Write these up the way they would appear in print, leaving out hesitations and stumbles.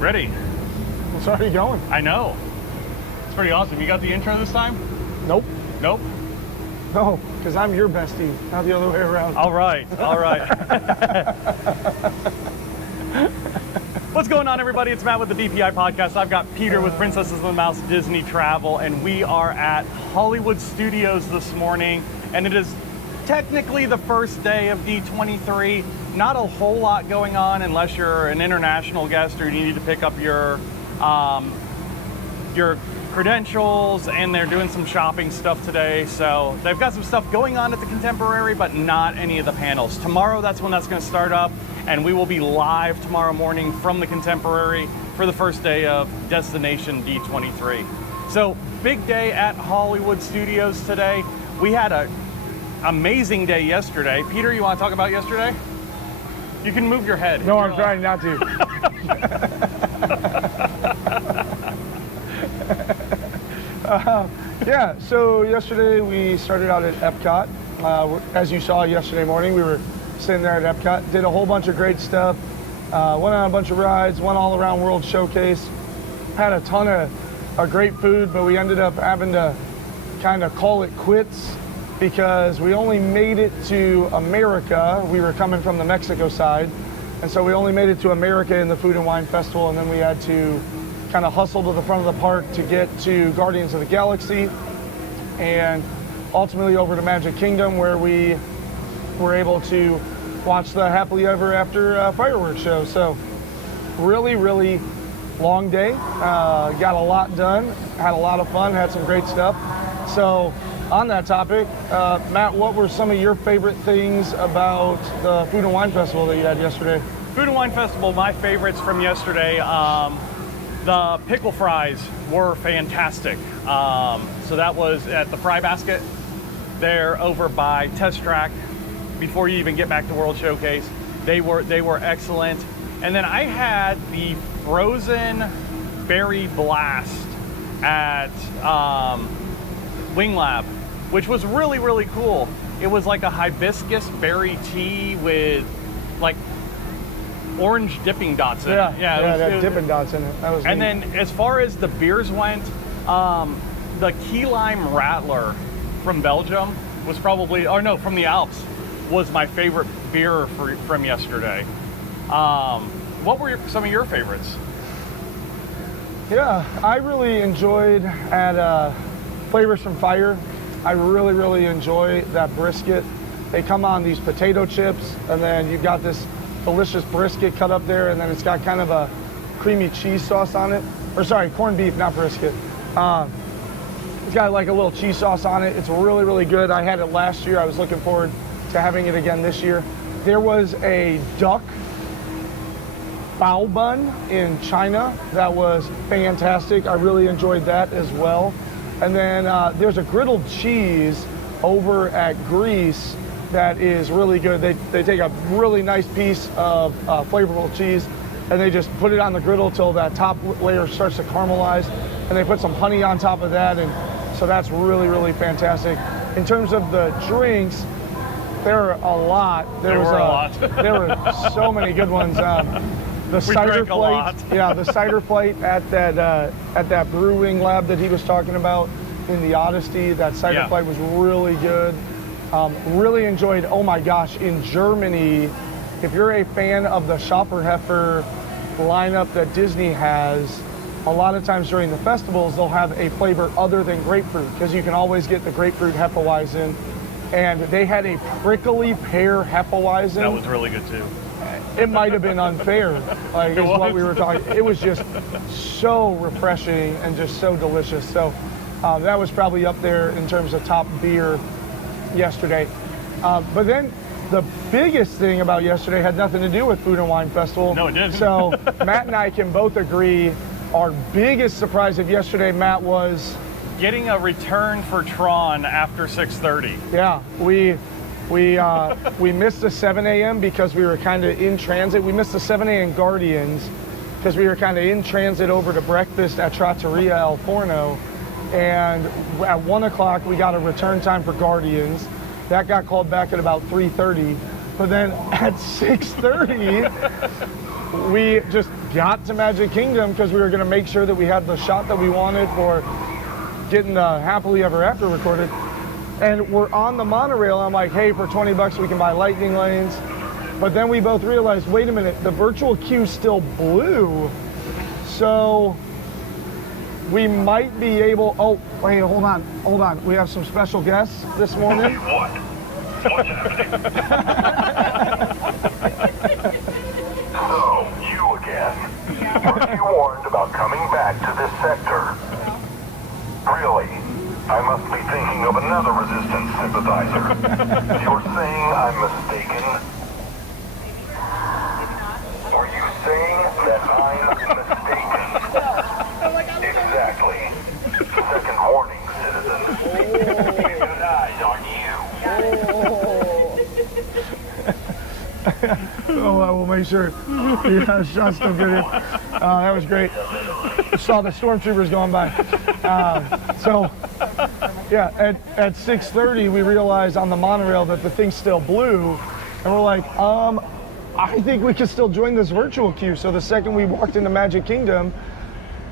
Ready. It's already going. I know. It's pretty awesome. You got the intro this time? Nope. Nope. No, because I'm your bestie, not the other way around. All right. All right. What's going on, everybody? It's Matt with the DPI Podcast. I've got Peter with Princesses and the Mouse Disney Travel, and we are at Hollywood Studios this morning, and it is technically the first day of D23. Not a whole lot going on unless you're an international guest or you need to pick up your credentials, and they're doing some shopping stuff today. So they've got some stuff going on at the Contemporary, but not any of the panels. Tomorrow, that's when that's going to start up, and we will be live tomorrow morning from the Contemporary for the first day of Destination D23. So big day at Hollywood Studios today. We had an amazing day yesterday. Peter, you want to talk about yesterday? You can move your head. No, I'm trying not to. Yeah, so yesterday we started out at EPCOT. As you saw yesterday morning, we were sitting there at EPCOT, did a whole bunch of great stuff, went on a bunch of rides, went all around World Showcase, had a ton of great food, but we ended up having to kind of call it quits because we only made it to America. We were coming from the Mexico side, and so we only made it to America in the Food and Wine Festival, and then we had to kind of hustle to the front of the park to get to Guardians of the Galaxy, and ultimately over to Magic Kingdom, where we were able to watch the Happily Ever After fireworks show. So really, really long day. Got a lot done, had a lot of fun, had some great stuff. So on that topic, Matt, what were some of your favorite things about the Food and Wine Festival that you had yesterday? Food and Wine Festival, my favorites from yesterday, the pickle fries were fantastic. So that was at the Fry Basket there over by Test Track before you even get back to World Showcase. They were excellent. And then I had the frozen berry blast at Wing Lab, which was really, really cool. It was like a hibiscus berry tea with like orange dipping dots in it. Yeah, it had dipping dots in it. That was and neat. then as far as the beers went, the Key Lime Rattler from Belgium was probably, or no, from the Alps, was my favorite beer from yesterday. What were some of your favorites? Yeah, I really enjoyed at Flavors from Fire. I really, really enjoy that brisket. They come on these potato chips, and then you've got this delicious brisket cut up there, and then it's got kind of a creamy cheese sauce on it. Or sorry, corned beef, not brisket. It's got like a little cheese sauce on it. It's really, really good. I had it last year. I was looking forward to having it again this year. There was a duck bao bun in China that was fantastic. I really enjoyed that as well. And then there's a griddled cheese over at Greece that is really good. They take a really nice piece of flavorful cheese, and they just put it on the griddle till that top layer starts to caramelize, and they put some honey on top of that, and so that's really, really fantastic. In terms of the drinks, there are a lot. There were so many good ones. The cider flight, the cider flight at that brewing lab that he was talking about in the Odyssey. That cider flight was really good. Really enjoyed. Oh my gosh! In Germany, if you're a fan of the Schopperheffer lineup that Disney has, a lot of times during the festivals they'll have a flavor other than grapefruit, because you can always get the grapefruit Hefeweizen, and they had a prickly pear Hefeweizen. That was really good too. It might have been unfair, like is what we were talking. It was just so refreshing and just so delicious. So that was probably up there in terms of top beer yesterday. But then the biggest thing about yesterday had nothing to do with Food and Wine Festival. No, it didn't. So Matt and I can both agree our biggest surprise of yesterday, Matt, was getting a return for Tron after 6:30. Yeah, we missed the 7 a.m. because we were kind of in transit. We missed the 7 a.m. Guardians because we were kind of in transit over to breakfast at Trattoria El Forno. And at 1 o'clock, we got a return time for Guardians. That got called back at about 3:30. But then at 6:30, we just got to Magic Kingdom because we were going to make sure that we had the shot that we wanted for getting the Happily Ever After recorded. And we're on the monorail. I'm like, hey, for 20 bucks, we can buy lightning lanes. But then we both realized, wait a minute, the virtual queue still blue. So we might be able, oh, wait, hold on. We have some special guests this morning. What? What's happening? So, you again. Weren't you warned about coming back to this sector? Really? I must be thinking of another resistance sympathizer. You're saying I'm mistaken? Are you saying that I'm mistaken? Exactly. Second warning, citizen. Keep your eyes on you. Oh, I will make sure. Yeah, shot's still good here. That was great. Saw the stormtroopers going by. So, yeah, at 6:30 we realized on the monorail that the thing's still blue, and we're like, I think we could still join this virtual queue. So the second we walked into Magic Kingdom,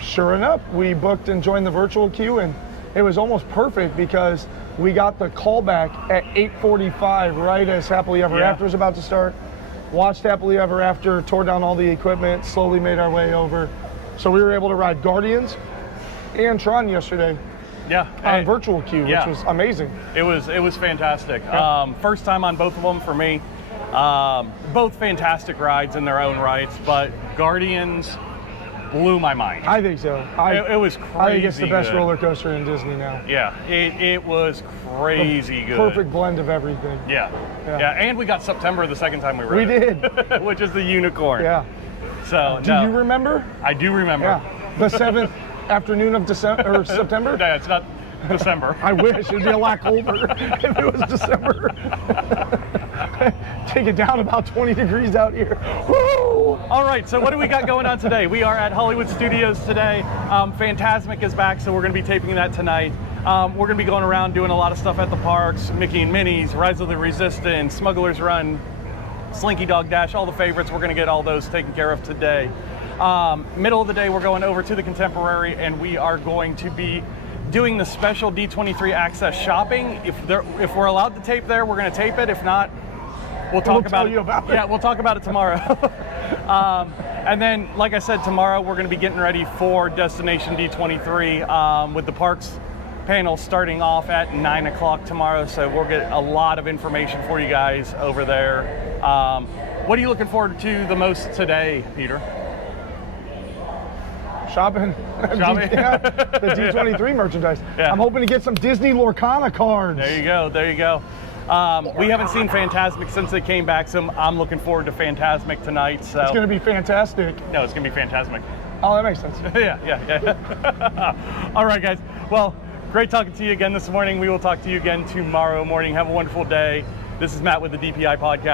sure enough, we booked and joined the virtual queue, and it was almost perfect because we got the callback at 8:45, right as Happily Ever After was about to start. Watched Happily Ever After, tore down all the equipment, slowly made our way over. So we were able to ride Guardians and Tron yesterday. Yeah, On virtual queue, which was amazing. It was fantastic. Yeah. First time on both of them for me. Both fantastic rides in their own rights, but Guardians blew my mind. I think so. It was crazy. I think it's the best good. roller coaster in Disney now. Yeah, it was crazy good. Perfect blend of everything. Yeah. Yeah. And we got September the second time we rode. We it, did. which is the unicorn. Yeah. So Do you remember? I do remember. Yeah. The 7th afternoon of December or September? No, it's not December. I wish it'd be a lot colder if it was December. Take it down about 20 degrees out here. Woo! All right, so what do we got going on today? We are at Hollywood Studios today. Fantasmic is back, so we're going to be taping that tonight. We're going to be going around doing a lot of stuff at the parks, Mickey and Minnie's, Rise of the Resistance, Smuggler's Run, Slinky Dog Dash, all the favorites. We're going to get all those taken care of today. Middle of the day, we're going over to the Contemporary, and we are going to be doing the special D23 access shopping. If we're allowed to tape there, we're going to tape it. If not, we'll talk about it. Yeah, we'll talk about it tomorrow. And then, like I said, tomorrow we're going to be getting ready for Destination D23 with the parks panel starting off at 9 o'clock tomorrow. So we'll get a lot of information for you guys over there. What are you looking forward to the most today, Peter? Shopping. Yeah, the D23 merchandise. Yeah. I'm hoping to get some Disney Lorcana cards. There you go. There you go. We haven't seen Fantasmic since they came back, so I'm looking forward to Fantasmic tonight. So It's going to be fantastic. no, it's gonna be Fantasmic. Oh, that makes sense. yeah. All right, guys. Well, great talking to you again this morning. We will talk to you again tomorrow morning. Have a wonderful day. This is Matt with the DPI Podcast.